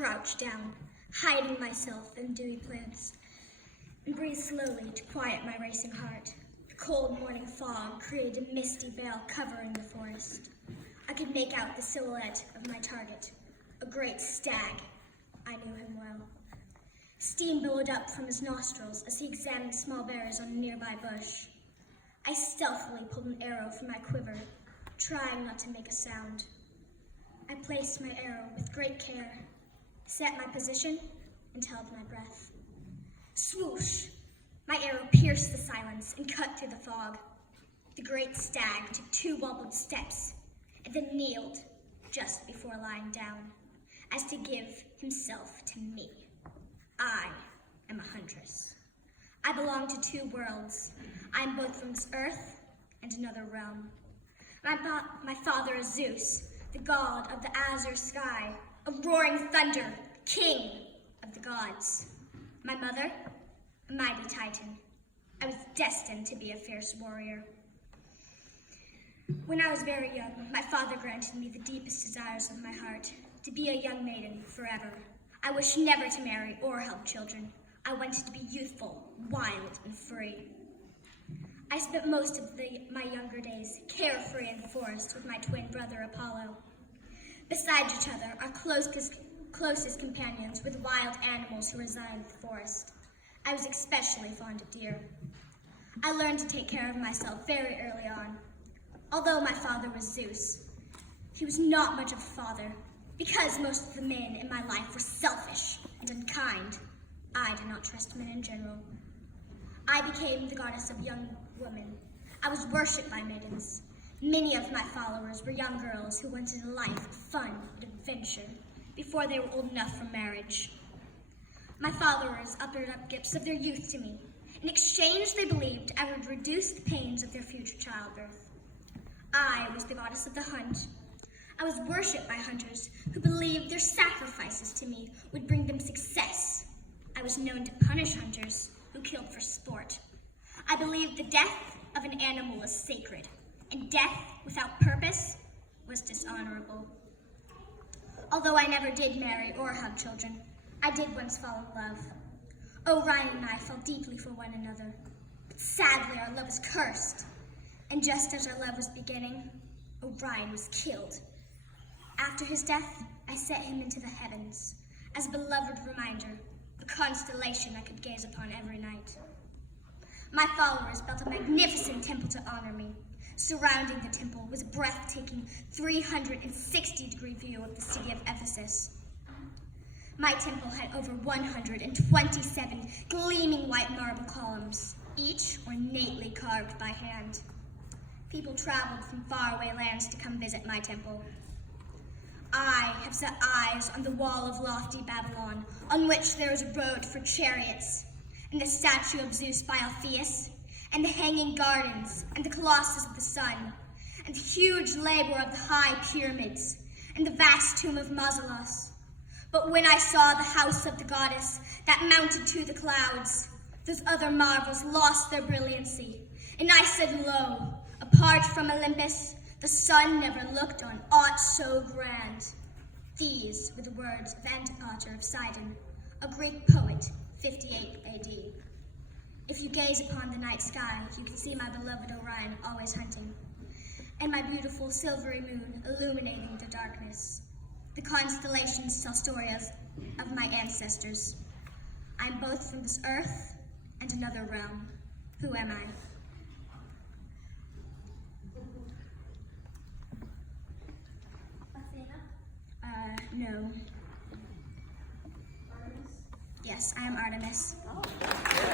crouch down, hiding myself in dewy plants, and breathe slowly to quiet my racing heart. The cold morning fog created a misty veil covering the forest. I could make out the silhouette of my target, a great stag. I knew him well. Steam billowed up from his nostrils as he examined small berries on a nearby bush. I stealthily pulled an arrow from my quiver, trying not to make a sound. I placed my arrow with great care, set my position, and held my breath. Swoosh! My arrow pierced the silence and cut through the fog. The great stag took 2 wobbled steps and then kneeled just before lying down, as to give himself to me. I am a huntress. I belong to 2 worlds. I am both from this earth and another realm. My father is Zeus, the god of the azure sky, a roaring thunder, king of the gods. My mother, a mighty Titan. I was destined to be a fierce warrior. When I was very young, my father granted me the deepest desires of my heart, to be a young maiden forever. I wished never to marry or help children. I wanted to be youthful, wild, and free. I spent most of my younger days carefree in the forest with my twin brother Apollo. Beside each other, our closest companions were the wild animals who reside in the forest. I was especially fond of deer. I learned to take care of myself very early on. Although my father was Zeus, he was not much of a father. Because most of the men in my life were selfish and unkind, I did not trust men in general. I became the goddess of young women. I was worshipped by maidens. Many of my followers were young girls who wanted a life of fun and adventure before they were old enough for marriage. My followers offered up gifts of their youth to me. In exchange, they believed I would reduce the pains of their future childbirth. I was the goddess of the hunt. I was worshipped by hunters who believed their sacrifices to me would bring them success. I was known to punish hunters who killed for sport. I believed the death of an animal was sacred, and death without purpose was dishonorable. Although I never did marry or have children, I did once fall in love. Orion and I fell deeply for one another, but sadly our love was cursed. And just as our love was beginning, Orion was killed. After his death, I set him into the heavens as a beloved reminder, a constellation I could gaze upon every night. My followers built a magnificent temple to honor me. Surrounding the temple was a breathtaking 360-degree view of the city of Ephesus. My temple had over 127 gleaming white marble columns, each ornately carved by hand. People traveled from faraway lands to come visit my temple. I have set eyes on the wall of lofty Babylon, on which there is a road for chariots, and the statue of Zeus by Alpheus, and the hanging gardens, and the colossus of the sun, and the huge labor of the high pyramids, and the vast tomb of Mausolus. But when I saw the house of the goddess that mounted to the clouds, those other marvels lost their brilliancy, and I said, lo, apart from Olympus, the sun never looked on aught so grand. These were the words of Antipater of Sidon, a Greek poet, 58 AD. If you gaze upon the night sky, you can see my beloved Orion always hunting, and my beautiful silvery moon illuminating the darkness. The constellations tell stories of my ancestors. I am both from this earth and another realm. Who am I? No. Artemis? Yes, I am Artemis. Oh.